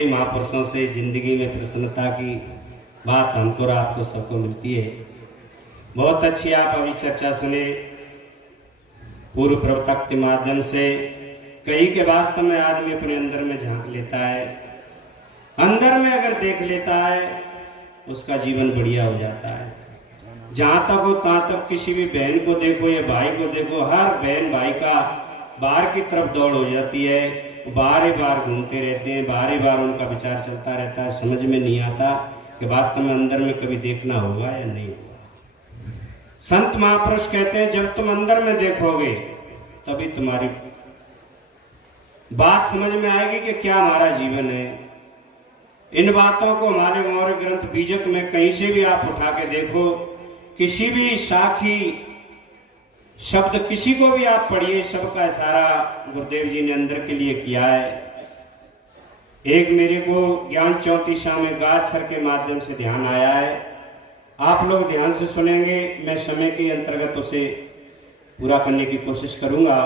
महापुरुषों से जिंदगी में प्रसन्नता की बात हमको और आपको सबको मिलती है। बहुत अच्छी आप अभी चर्चा सुने पूर्व प्रवक्ता के माध्यम से। कई के वास्तव में आदमी अपने अंदर में झांक लेता है, अंदर में अगर देख लेता है उसका जीवन बढ़िया हो जाता है। जहां तक हो तहां तक किसी भी बहन को देखो या भाई को देखो, हर बहन भाई का बाहर की तरफ दौड़ हो जाती है, बार ही बार घूमते रहते हैं, बार ही बार उनका विचार चलता रहता है। समझ में नहीं आता कि वास्तव में अंदर में कभी देखना होगा या नहीं होगा। संत महापुरुष कहते हैं जब तुम अंदर में देखोगे तभी तुम्हारी बात समझ में आएगी कि क्या हमारा जीवन है। इन बातों को हमारे मौर्य ग्रंथ बीजक में कहीं से भी आप उठा के देखो, किसी भी साखी शब्द किसी को भी आप पढ़िए, सबका इशारा गुरुदेव जी ने अंदर के लिए किया है। एक मेरे को ज्ञान चौतीसा में गाछर के माध्यम से ध्यान आया है, आप लोग ध्यान से सुनेंगे, मैं समय के अंतर्गत उसे पूरा करने की कोशिश करूंगा।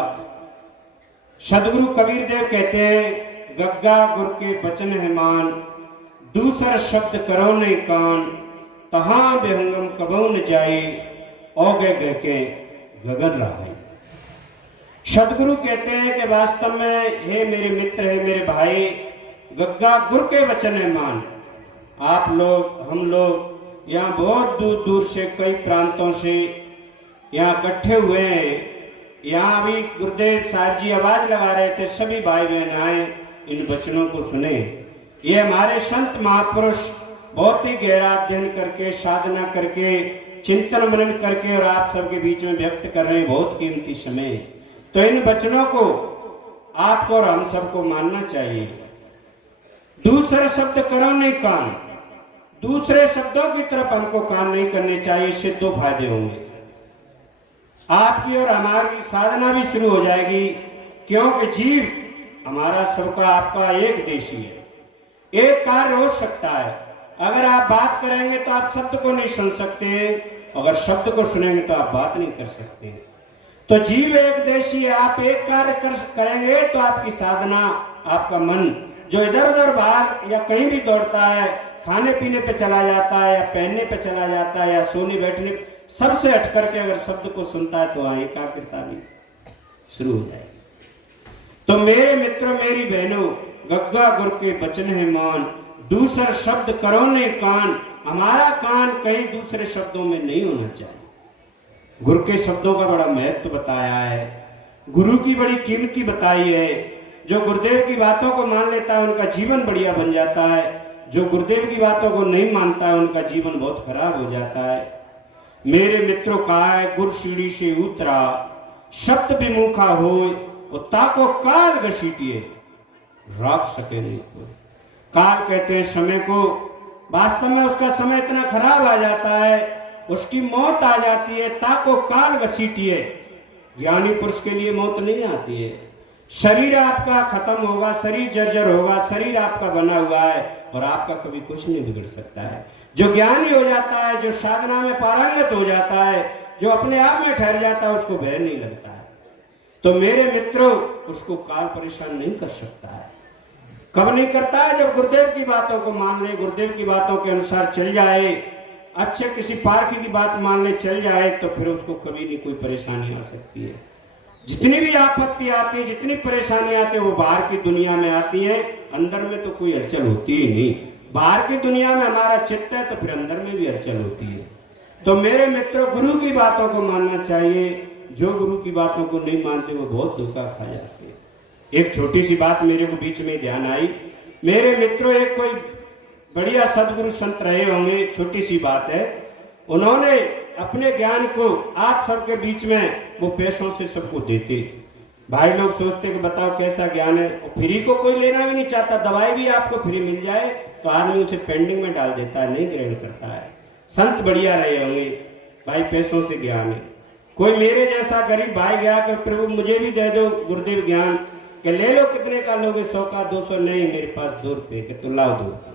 सदगुरु कबीर देव कहते हैं गग्गा गुर के बचन है मान, दूसर शब्द करो नहीं कान, तहां बेहंगम कबो न जाए, औगे गे के गगन रहा है। सदगुरु कहते हैं कि वास्तव में हे मेरे मित्र, हे मेरे भाई, गग्गा गुर के वचन है मान। आप लोग, हम लोग यहाँ बहुत दूर दूर से कई प्रांतों से यहाँ इकट्ठे हुए हैं। यहाँ अभी गुरुदेव साहब जी आवाज लगा रहे थे, सभी भाई बहन आए, इन वचनों को सुने। ये हमारे संत महापुरुष बहुत ही गहरा अध्ययन करके, साधना करके, चिंतन मनन करके और आप सबके बीच में व्यक्त कर रहे हैं, बहुत कीमती समय। तो इन वचनों को आपको और हम सबको मानना चाहिए। दूसरे शब्द करो नहीं कान, दूसरे शब्दों की तरफ हमको कान नहीं करने चाहिए। इससे दो फायदे होंगे, आपकी और हमारी साधना भी शुरू हो जाएगी, क्योंकि जीव हमारा सबका आपका एक देशी है, एक कार्य हो सकता है। अगर आप बात करेंगे तो आप शब्द को नहीं सुन सकते, अगर शब्द को सुनेंगे तो आप बात नहीं कर सकते। तो जीव एक देशी है, आप एक कार्य करेंगे तो आपकी साधना, आपका मन जो इधर उधर बाहर या कहीं भी दौड़ता है, खाने पीने पे चला जाता है या पहनने पे चला जाता है या सोने बैठने, सबसे हट करके अगर शब्द को सुनता है तो वहां एकाग्रता भी शुरू हो जाएगी। तो मेरे मित्रों, मेरी बहनों, गग्गा गुर के बचन है मान, दूसरा शब्द करो ने कान। हमारा कान कहीं दूसरे शब्दों में नहीं होना चाहिए। गुरु के शब्दों का बड़ा महत्व बताया है, गुरु की बड़ी कीमती बताई है। जो गुरुदेव की बातों को मान लेता है उनका जीवन बढ़िया बन जाता है, जो गुरुदेव की बातों को नहीं मानता है उनका जीवन बहुत खराब हो जाता है। मेरे मित्रों, कहा है गुरु सीढ़ी से उतरा, शब्द विमुखा होए, और ताको काल घसीटिए, राख सके नहीं कोई। काल कहते हैं समय को, वास्तव में उसका समय इतना खराब आ जाता है, उसकी मौत आ जाती है। ताको काल घसीटिए, ज्ञानी पुरुष के लिए मौत नहीं आती है। शरीर आपका खत्म होगा, शरीर जर्जर होगा, शरीर आपका बना हुआ है और आपका कभी कुछ नहीं बिगड़ सकता है। जो ज्ञानी हो जाता है, जो साधना में पारंगत हो जाता है, जो अपने आप में ठहर जाता है, उसको भय नहीं लगता है। तो मेरे मित्रों, उसको काल परेशान नहीं कर सकता है। कब नहीं करता है? जब गुरुदेव की बातों को मान ले, गुरुदेव की बातों के अनुसार चल जाए, अच्छे किसी पारखी की बात मान ले, चल जाए, तो फिर उसको कभी नहीं कोई परेशानी आ सकती है। जितनी भी आपत्ति आती है, जितनी परेशानी आती है, वो बाहर की दुनिया में आती है, अंदर में तो कोई हलचल होती ही नहीं। बाहर की दुनिया में हमारा चित्त है तो फिर अंदर में भी हलचल होती है। तो मेरे मित्रों, गुरु की बातों को मानना चाहिए। जो गुरु की बातों को नहीं मानते वो बहुत धोखा खा जाते हैं। एक छोटी सी बात मेरे को बीच में ध्यान आई। मेरे मित्रों, एक कोई बढ़िया सदगुरु संत रहे होंगे, छोटी सी बात है, उन्होंने अपने ज्ञान को आप सबके बीच में वो पैसों से सबको देते। भाई लोग सोचते कि बताओ कैसा ज्ञान है, फ्री को कोई लेना भी नहीं चाहता। दवाई भी आपको फ्री मिल जाए तो आदमी उसे पेंडिंग में डाल देता है, नहीं ग्रहण करता है। संत बढ़िया रहे होंगे, भाई पैसों से ज्ञान है। कोई मेरे जैसा गरीब भाई गया कि प्रभु मुझे भी दे दो गुरुदेव ज्ञान, कि ले लो, कितने का लोगे, 100 का, 200, नहीं मेरे पास 2 रुपए के, तो लाओ 2 रुपए।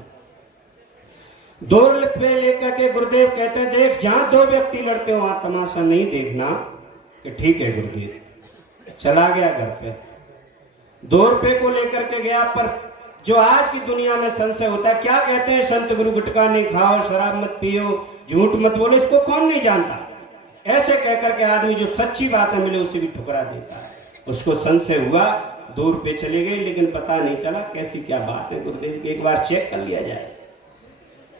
2 रुपए लेकर के गुरुदेव कहते हैं देख, जहां 2 व्यक्ति लड़ते हो वहां तमाशा नहीं देखना। कि ठीक है गुरुदेव। चला गया घर पे, 2 रुपए को लेकर के गया, पर जो आज की दुनिया में संशय होता है। क्या कहते हैं संत गुरु, गुटखा नहीं खाओ, शराब मत पियो, झूठ मत बोलो, इसको कौन नहीं जानता। ऐसे कहकर के आदमी जो सच्ची बातें मिले उसे भी ठुकरा देता है। उसको संशय हुआ, 2 रुपये चले गए, लेकिन पता नहीं चला कैसी क्या बात है। गुरुदेव की एक बार चेक कर लिया जाए।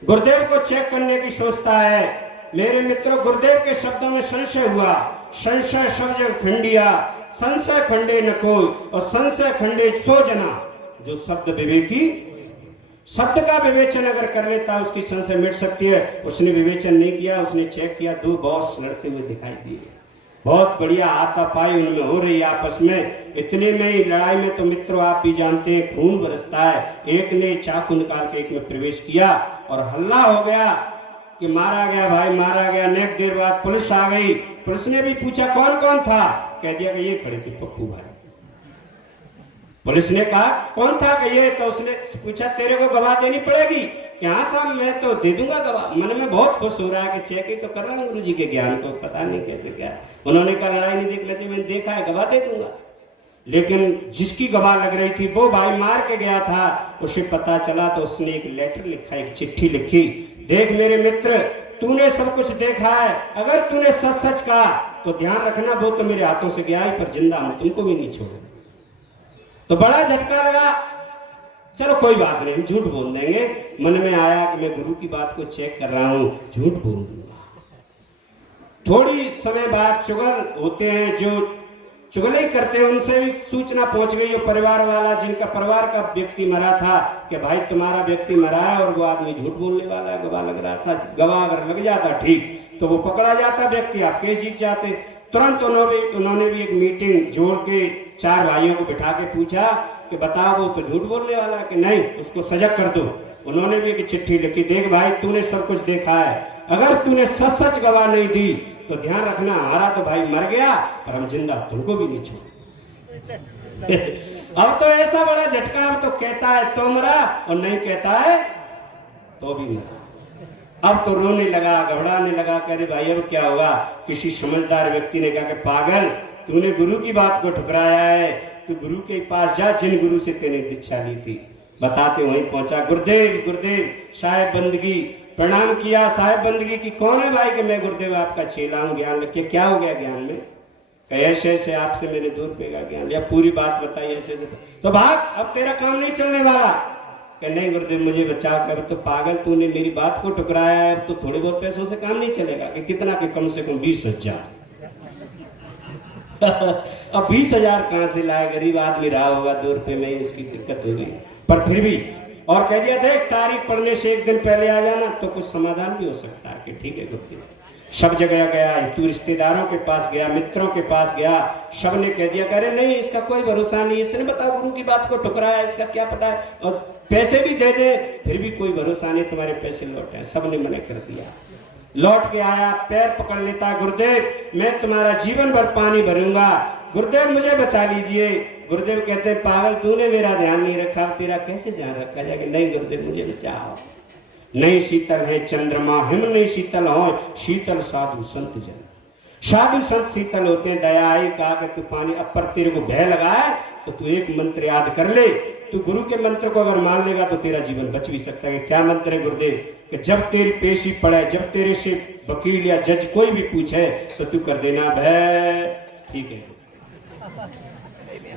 गुरुदेव को चेक करने की सोचता है। मेरे मित्रों, गुरुदेव के शब्दों में संशय हुआ। संशय सब जग खंडिया, संशय खंडे न कोई, और संशय खंडे सो जना। जो शब्द विवेकी, शब्द का विवेचन अगर कर लेता है उसकी संशय मिट सकती है। उसने विवेचन नहीं किया, उसने चेक किया, 2 बॉस लड़ते हुए दिखाई दिए। बहुत बढ़िया हाथापाई उनमें हो रही आपस में। इतने में ही लड़ाई में तो मित्रों आप भी जानते हैं खून बरसता है। एक ने चाकू निकाल के एक में प्रवेश किया और हल्ला हो गया कि मारा गया भाई, मारा गया। नेक देर बाद पुलिस आ गई। पुलिस ने भी पूछा कौन कौन था, कह दिया कि ये खड़े थे पप्पू भाई। पुलिस ने कहा कौन था कि ये, तो उसने पूछा तेरे को गवाह देनी पड़ेगी। यहाँ साहब मैं तो दे दूंगा गवाह। मन में बहुत खुश हो रहा है कि चेक ही तो कर रहा हूँ गुरु जी के ज्ञान को, पता नहीं कैसे क्या। उन्होंने कहा लड़ाई नहीं देख लेते, मैंने देखा है, गवाह दे दूंगा। लेकिन जिसकी गवाह लग रही थी वो भाई मार के गया था। उसे पता चला तो उसने एक लेटर लिखा, एक चिट्ठी लिखी। देख मेरे मित्र, तूने सब कुछ देखा है, अगर तूने सच सच कहा तो ध्यान रखना वो तो मेरे हाथों से गया ही, पर जिंदा हम तुमको भी नहीं छोड़े। तो बड़ा झटका लगा। चलो कोई बात नहीं, झूठ बोल देंगे। मन में आया कि मैं गुरु की बात को चेक कर रहा हूं, झूठ बोल दूंगा। थोड़ी समय बाद चुगल होते हैं, जो चुगली करते हैं, उनसे भी सूचना पहुंच गई। वो परिवार वाला, जिनका परिवार का व्यक्ति मरा था, कि भाई तुम्हारा व्यक्ति मरा है और वो आदमी झूठ बोलने वाला है, गवाह लग रहा था। गवाह अगर लग जाता ठीक तो वो पकड़ा जाता व्यक्ति, आप केस जीत जाते। तुरंत उन्होंने भी एक मीटिंग जोड़ के 4 भाइयों को बिठा के पूछा कि बताओ वो तो झूठ बोलने वाला है कि नहीं, उसको सजग कर दो। उन्होंने भी एक चिट्ठी लिखी, देख भाई तूने सब कुछ देखा है, अगर तूने सच सच गवाह नहीं दी तो ध्यान रखना हमारा तो भाई मर गया और हम जिंदा तुमको भी नहीं छोड़। अब तो ऐसा बड़ा झटका, अब तो कहता है तो मरा और नहीं कहता है तो भी मरा। अब तो रोने लगा, घबराने लगा, कह रहे भाई अब क्या होगा। किसी समझदार व्यक्ति ने कहा कि पागल, तूने गुरु की बात को ठुकराया है, तू गुरु के पास जा जिन गुरु से तेने दीक्षा ली थी। बताते वहीं पहुंचा, गुरुदेव गुरुदेव साहेब बंदगी, प्रणाम किया। साहेब बंदगी की कौन है भाई? कि मैं गुरुदेव आपका चेला हूं, ज्ञान लेके। क्या हो गया ज्ञान में? ऐसे ऐसे आपसे मैंने 2 रुपए का ज्ञान लिया, पूरी बात बताई ऐसे ऐसे। तो भाग, अब तेरा काम नहीं चलने वाला। कि नहीं गुरुदेव मुझे बचाओ। कर तो पागल, तूने मेरी बात को ठुकराया है, अब तो थोड़े बहुत पैसों से काम नहीं चलेगा। कि कितना के कम से कम 20,000। अब 20,000 कहां से लाए? गरीब आदमी रहा होगा, 2 रुपए में उसकी दिक्कत हो गई, पर फिर भी। और कह दिया देख तारीख पढ़ने से 1 दिन पहले आ जाना तो कुछ समाधान भी हो सकता है। कि ठीक है गुरुदेव। सब जगह गया, तू रिश्तेदारों के पास गया, मित्रों के पास गया, सब ने कह दिया करे नहीं इसका कोई भरोसा नहीं, इसने बताओ गुरु की बात को ठुकराया, इसका क्या पता है, और पैसे भी दे दे फिर भी कोई भरोसा नहीं, तुम्हारे पैसे लौटे। सब ने मना कर दिया। लौट के आया, पैर पकड़ लेता, गुरुदेव मैं तुम्हारा जीवन भर पानी भरूंगा, गुरुदेव मुझे बचा लीजिए। गुरुदेव कहते पागल, तूने मेरा ध्यान नहीं रखा, तेरा कैसे ध्यान रखा जाएगा? नहीं गुरुदेव मुझे बचाओ। नहीं शीतल है चंद्रमा, हिम नहीं शीतल हो, शीतल साधु संत जन। साधु संत शीतल होते हैं। दया आई, कहा कि तू पानी, अब पर तेरे को भय लगा है तो तू एक मंत्र याद कर ले। तू गुरु के मंत्र को अगर मान लेगा तो तेरा जीवन बच भी सकता है। क्या मंत्र है गुरुदेव? कि जब तेरी पेशी पड़े, जब तेरे से वकील या जज कोई भी पूछे तो तू कर देना भय। ठीक है।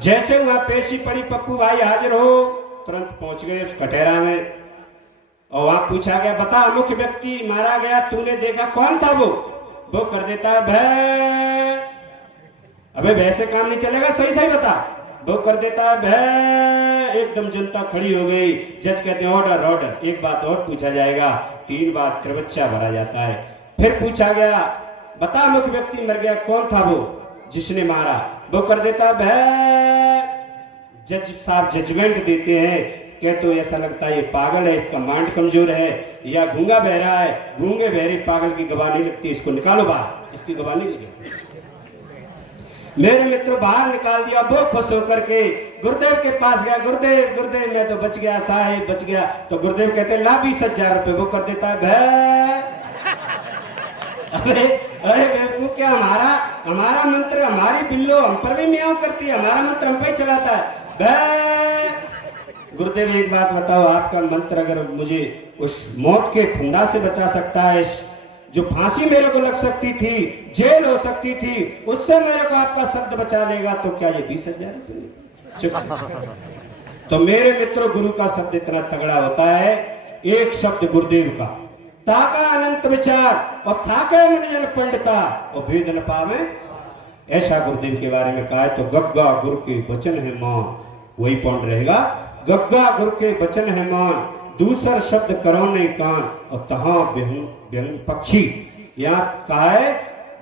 जैसे वहां पेशी पड़ी, पप्पू भाई हाजिर हो, तुरंत पहुंच गए उस कटहरा में। और वहां पूछा गया बता मुख्य व्यक्ति मारा गया, तूने देखा, कौन था वो कर देता है भय। अबे भय से काम नहीं चलेगा, सही सही बता। वो कर देता है भय। एकदम जनता खड़ी हो गई। जज कहते हैं ऑर्डर ऑर्डर, एक बात और पूछा जाएगा। 3 बार तिरवच्चा भरा जाता है। फिर पूछा गया बता मुख्य व्यक्ति मर गया, कौन था वो जिसने मारा? वो कर देता भय। जज साहब जजमेंट देते हैं, क्या तो ऐसा लगता है ये पागल है, इसका माइंड कमजोर है, या गूंगा बहरा है। गूंगे बहरे पागल की गवाह नहीं लगती, इसको निकालो बाहर, इसकी गवाह नहीं लगी। मेरे मित्र बाहर निकाल दिया। वो खुश होकर के गुरुदेव के पास गया, गुरुदेव गुरुदेव मैं तो बच गया, साहेब बच गया। तो गुरुदेव कहते ला 20,000 रुपए। वो कर देता है भय। अरे बेवकूफ, क्या हमारा मंत्र, हमारी बिल्लो हम पर भी म्याऊं करती है, हमारा मंत्र हम पे चलाता है भय। गुरुदेव एक बात बताओ, आपका मंत्र अगर मुझे उस मौत के फंदा से बचा सकता है, जो फांसी मेरे को लग सकती थी, जेल हो सकती थी, उससे मेरे को आपका शब्द बचा लेगा, तो क्या ये 20,000 रुपये? तो मेरे मित्रों, गुरु का शब्द इतना तगड़ा होता है, एक शब्द गुरुदेव का, ताका अनंत विचार और थाके मन जन पंडिता और भेद न पावे, ऐसा गुरुदेव के बारे में कहा है। तो गग्गा गुरु के वचन है मान, वही पॉइंट रहेगा, गग्गा गुरु के वचन है मान, दूसर शब्द करो नहीं कान, और तहां व्यंग पक्षी, यहाँ कहा है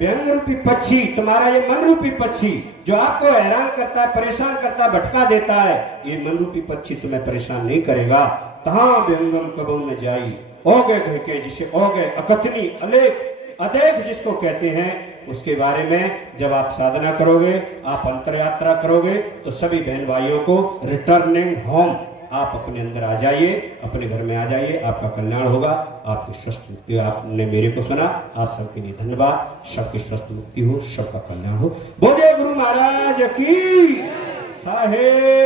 व्यंग रूपी पक्षी, तुम्हारा ये मन रूपी पक्षी जो आपको हैरान करता है, परेशान करता है, भटका देता है, ये मन रूपी पक्षी तुम्हें परेशान नहीं करेगा। तहां व्यंगम कबो न जाई, ओगे कह के, जिसे ओगे अकथनी अलेख अदेख जिसको कहते हैं, उसके बारे में जब आप साधना करोगे, आप अंतर यात्रा करोगे, तो सभी बहन भाइयों को रिटर्निंग होम, आप अपने अंदर आ जाइए, अपने घर में आ जाइए, आपका कल्याण होगा, आपकी स्वस्थ मुक्ति। आपने मेरे को सुना, आप सबके लिए धन्यवाद, सबकी स्वस्थ मुक्ति हो, सबका कल्याण हो। बोलिए गुरु महाराज की साहेब।